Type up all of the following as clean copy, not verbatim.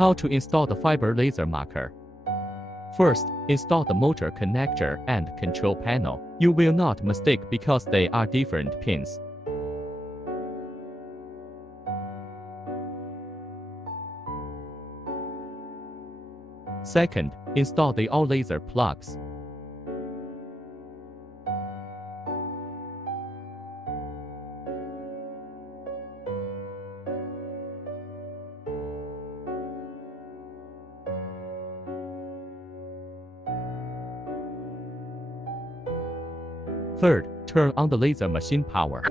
How to install the fiber laser marker. First, install the motor connector and control panel. You will not mistake because they are different pins. Second, install the all laser plugs. Third, turn on the laser machine power.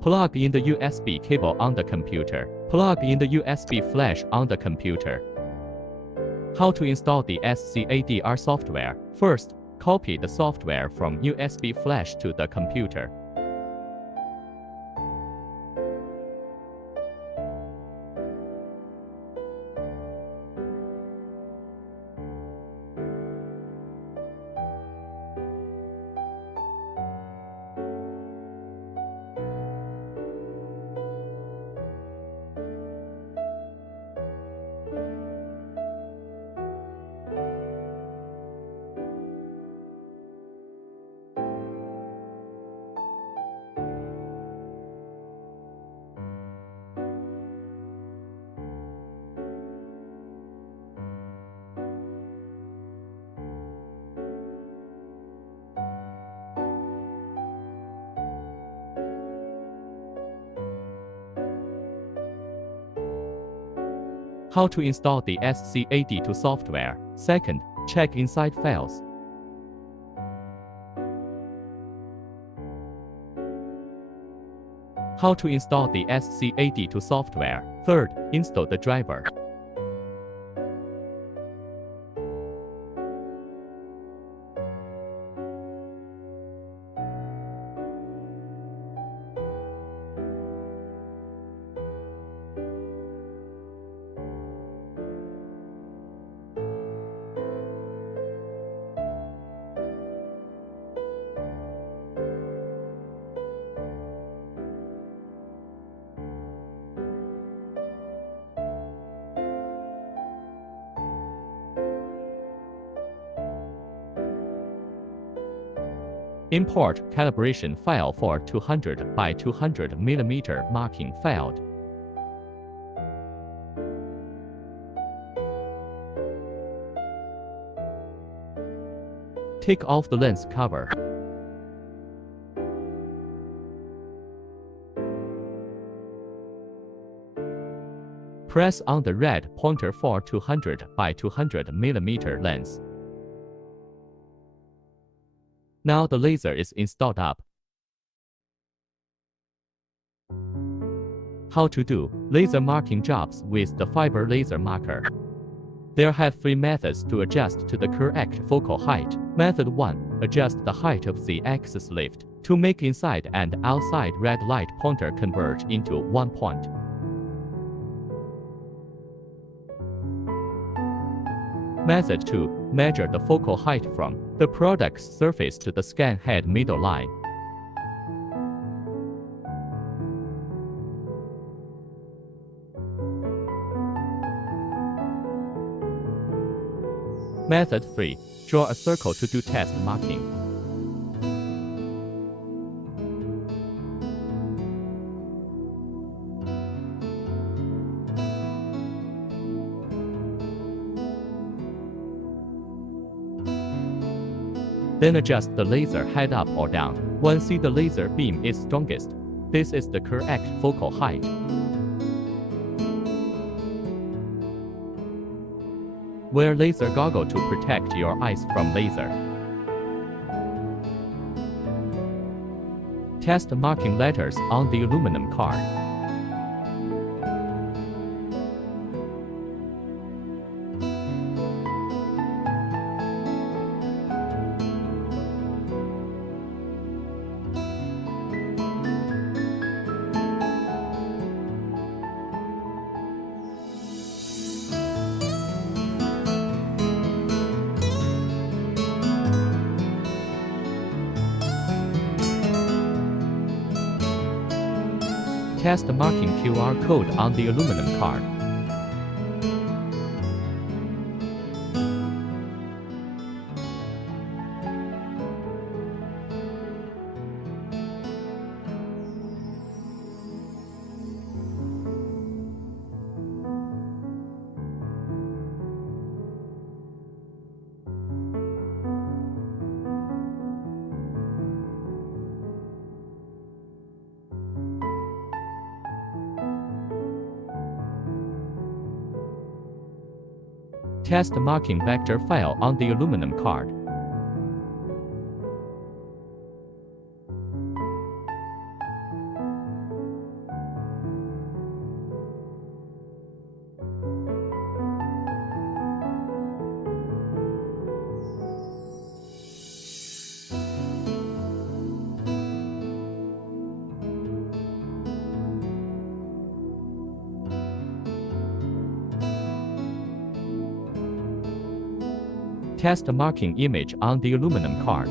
Plug in the USB cable on the computer. Plug in the USB flash on the computer. How to install the SCADR software? First, copy the software from USB flash to the computer. How to install the SCAD2 software. Second, check inside files. How to install the SCAD2 software. Third, install the driver. Import calibration file for 200 by 200 mm marking failed. Take off the lens cover. Press on the red pointer for 200 by 200 mm lens. Now the laser is installed up. How to do laser marking jobs with the fiber laser marker. There have 3 methods to adjust to the correct focal height. Method 1. Adjust the height of the axis lift to make inside and outside red light pointer converge into one point. Method 2. Measure the focal height from the product's surface to the scan head middle line. Method 3. Draw a circle to do test marking. Then adjust the laser head up or down. When see the laser beam is strongest, this is the correct focal height. Wear laser goggle to protect your eyes from laser. Test marking letters on the aluminum card. Test marking QR code on the aluminum card. Test marking vector file on the aluminum card. Test marking image on the aluminum card.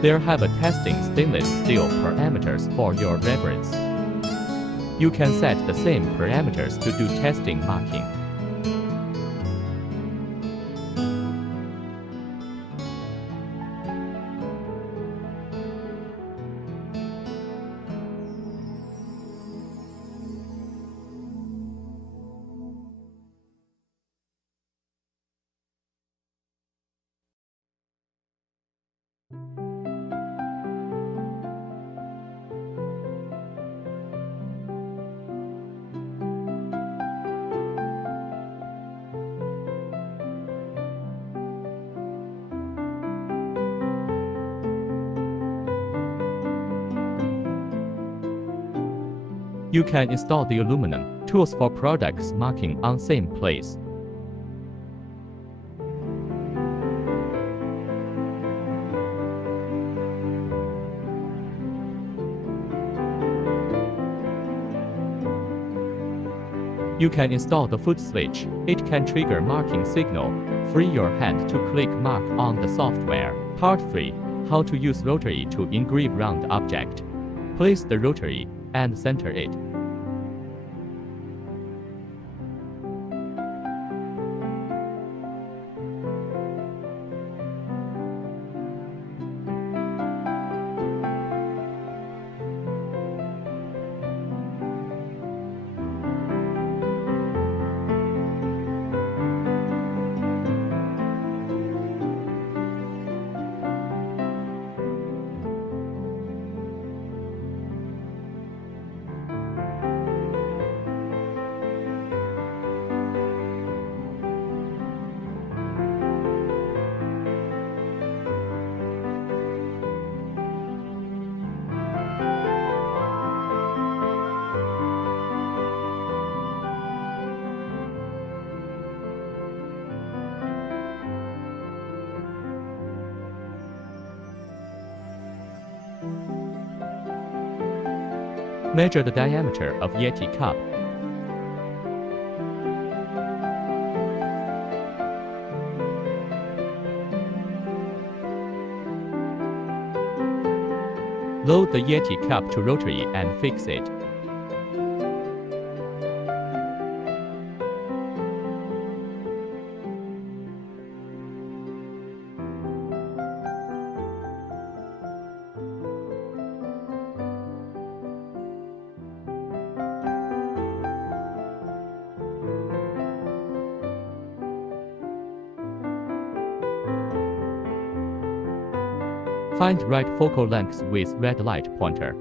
There have a testing stainless steel parameters for your reference. You can set the same parameters to do testing marking. You can install the aluminum tools for products marking on same place. You can install the foot switch. It can trigger marking signal. Free your hand to click mark on the software. Part 3. How to use Rotary to engrave round object. Place the Rotary and center it. Measure the diameter of Yeti cup. Load the Yeti cup to Rotary and fix it. Find right focal length with red light pointer.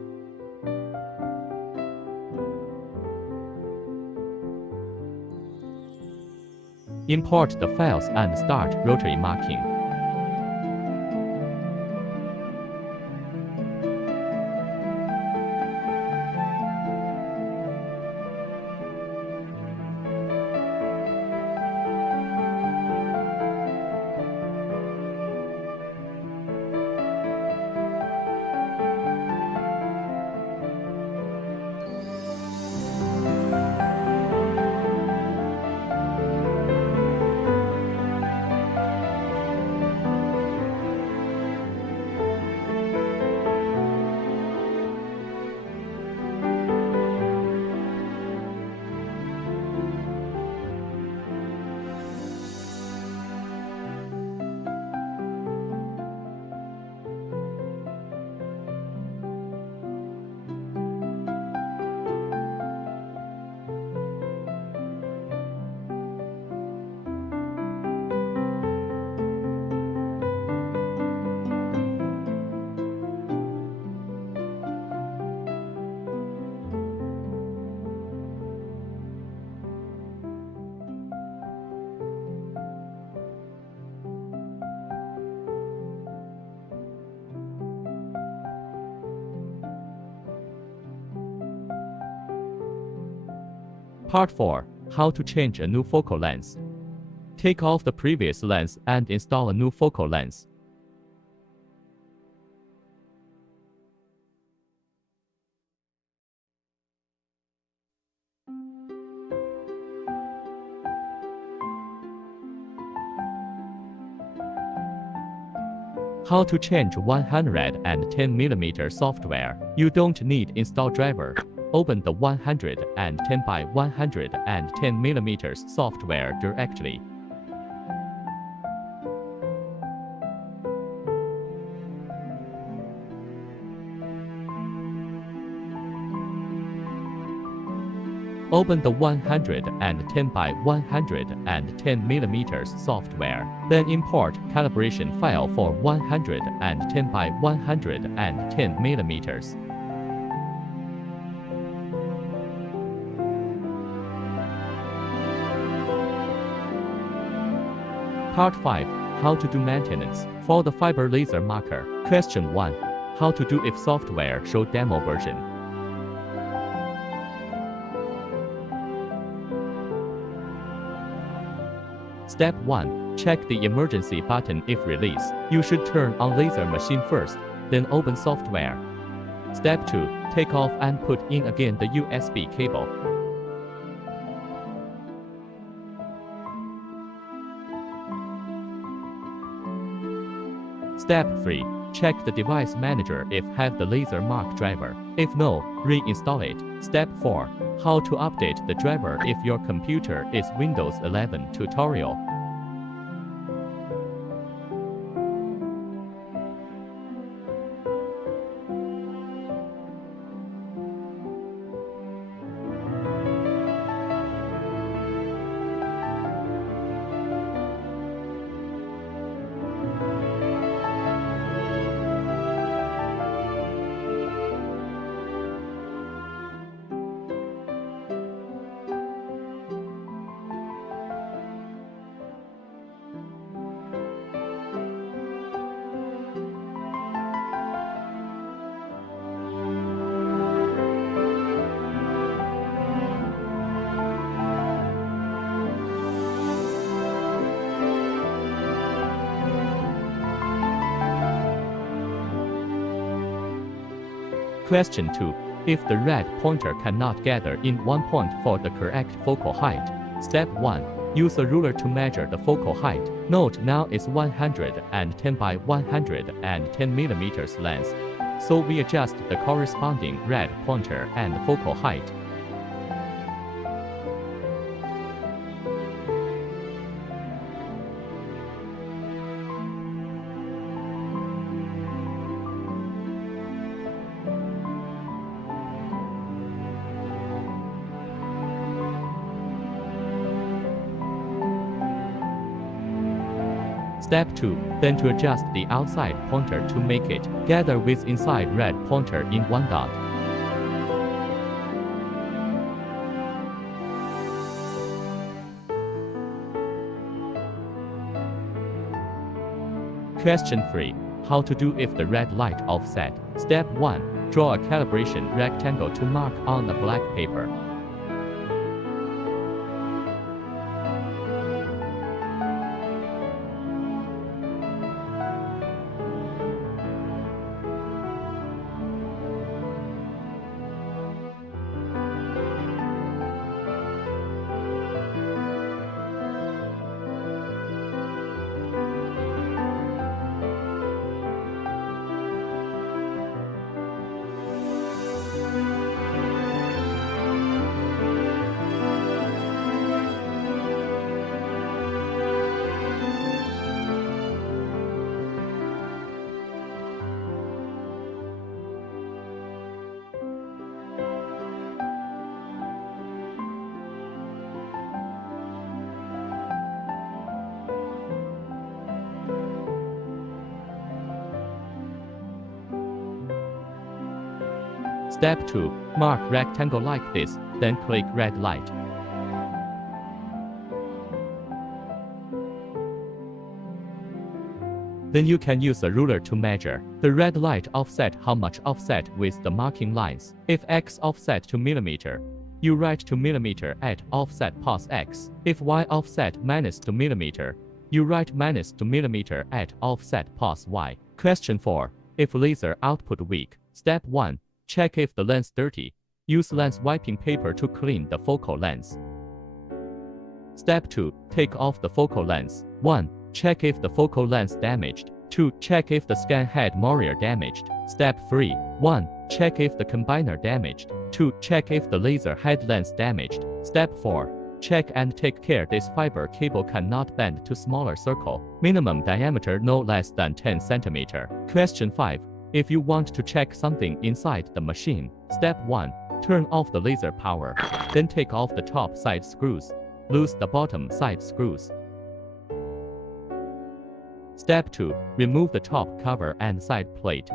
Import the files and start rotary marking. Part 4. How to change a new focal length. Take off the previous lens and install a new focal length. How to change 110mm software. You don't need install driver. Open the 110 by 110mm software directly. Open the 110 by 110mm software. Then import calibration file for 110 by 110mm. Part 5. How to do maintenance for the fiber laser marker. Question 1. How to do if software show demo version. Step 1. Check the emergency button if release. You should turn on laser machine first, then open software. Step 2. Take off and put in again the USB cable. Step 3. Check the device manager if have the laser mark driver. If no, reinstall it. Step 4. How to update the driver if your computer is Windows 11 tutorial. Question 2. If the red pointer cannot gather in one point for the correct focal height. Step 1. Use a ruler to measure the focal height. Note now it's 110 by 110mm length. So we adjust the corresponding red pointer and focal height. Step 2. Then to adjust the outside pointer to make it gather with inside red pointer in one dot. Question 3. How to do if the red light offset? Step 1. Draw a calibration rectangle to mark on a black paper. Step 2. Mark rectangle like this, then click red light. Then you can use a ruler to measure the red light offset. How much offset with the marking lines? If X offset 2 mm, you write 2 mm at offset plus X. If Y offset minus 2 mm, you write minus 2 mm at offset plus Y. Question 4. If laser output weak. Step 1. Check if the lens dirty. Use lens wiping paper to clean the focal lens. Step 2. Take off the focal lens. 1. Check if the focal lens damaged. 2. Check if the scan head motor damaged. Step 3. 1. Check if the combiner damaged. 2. Check if the laser head lens damaged. Step 4. Check and take care this fiber cable cannot bend to smaller circle. Minimum diameter no less than 10 cm. Question 5. If you want to check something inside the machine. Step 1. Turn off the laser power. Then take off the top side screws. Loose the bottom side screws. Step 2. Remove the top cover and side plate.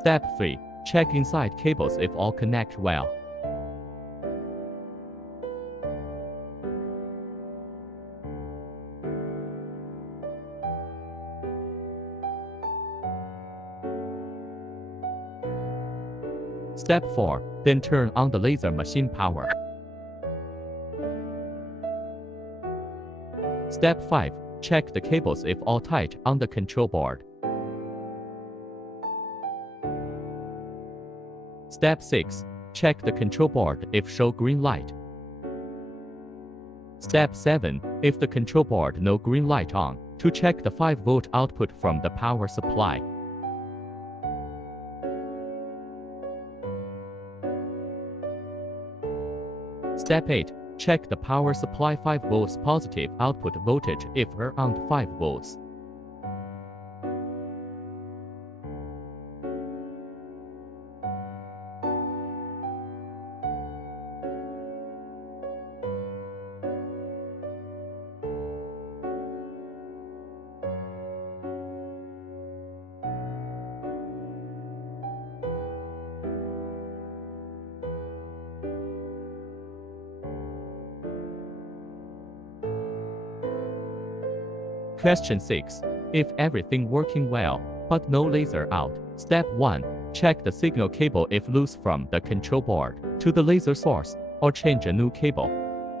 Step 3. Check inside cables if all connect well. Step 4. Then turn on the laser machine power. Step 5. Check the cables if all tight on the control board. Step 6. Check the control board if show green light. Step 7. If the control board no green light on, to check the 5-volt output from the power supply. Step 8. Check the power supply 5 volts positive output voltage if around 5 volts. Question 6. If everything working well, but no laser out. Step 1. Check the signal cable if loose from the control board to the laser source, or change a new cable.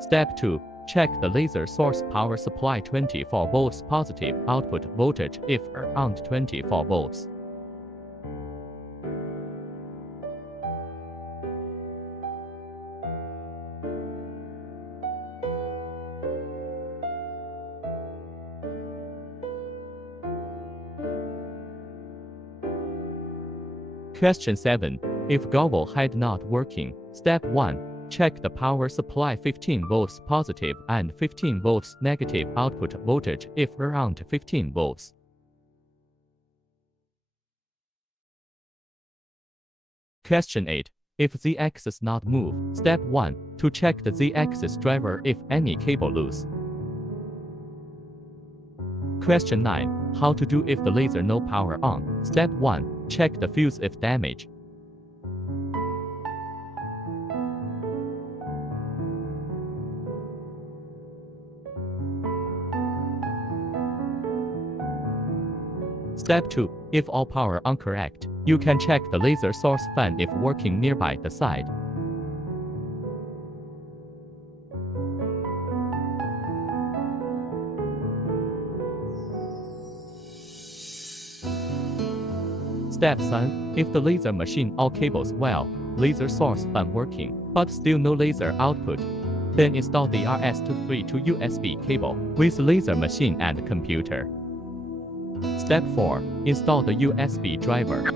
Step 2. Check the laser source power supply 24 volts positive output voltage if around 24 volts. Question 7. If gobble head not working. Step 1. Check the power supply 15 volts positive and 15 volts negative output voltage if around 15 volts. Question 8. if Z-axis not move. Step 1. To check the Z-axis driver if any cable loose. Question 9. How to do if the laser no power on? Step 1. Check the fuse if damaged. Step 2. If all power incorrect, you can check the laser source fan if working nearby the side. Step 3. If the laser machine all cables well, laser source fan working, but still no laser output, then install the RS-232 USB cable with laser machine and computer. Step 4. Install the USB driver.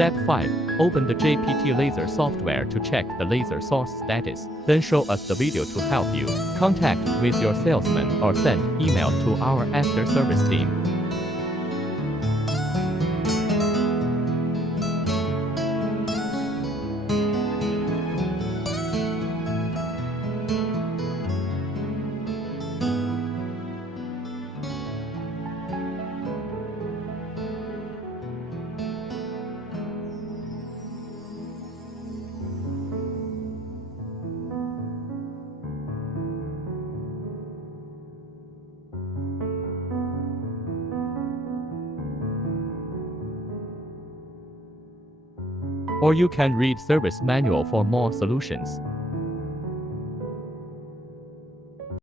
Step 5. Open the JPT laser software to check the laser source status. Then show us the video to help you. Contact with your salesman or send email to our after service team. Or you can read service manual for more solutions.